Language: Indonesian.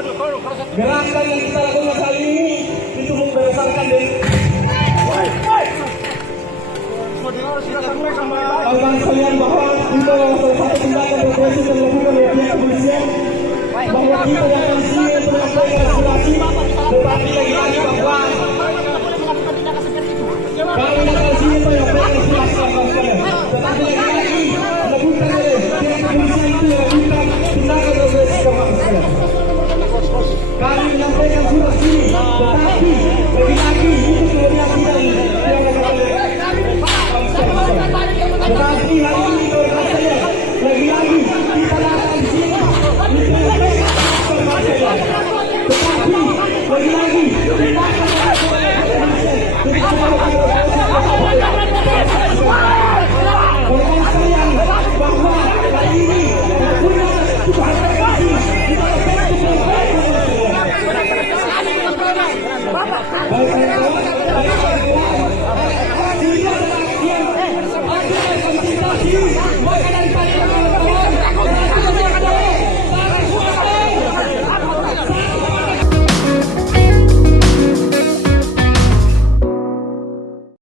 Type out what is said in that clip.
Gerakan yang kita lakukan kali ini itu berdasarkan dari kawan sekalian bahwa kita salah satu tindakan represif yang dilakukan oleh pihak kepolisian bahwa kita yang akan sini melakukan regulasi tetapi lagi-lagi bahwa kami akan sini melakukan regulasi tetapi lagi-lagi melakukan oleh pihak kepolisian itu melakukan tindakan represif kawan sekalian. Kami menyampaikan surat sini tetapi lagi-lagi itu kewenangan yang dilakukan oleh tetapi hari ini lagi-lagi kita datang di sini tetapi lagi-lagi kita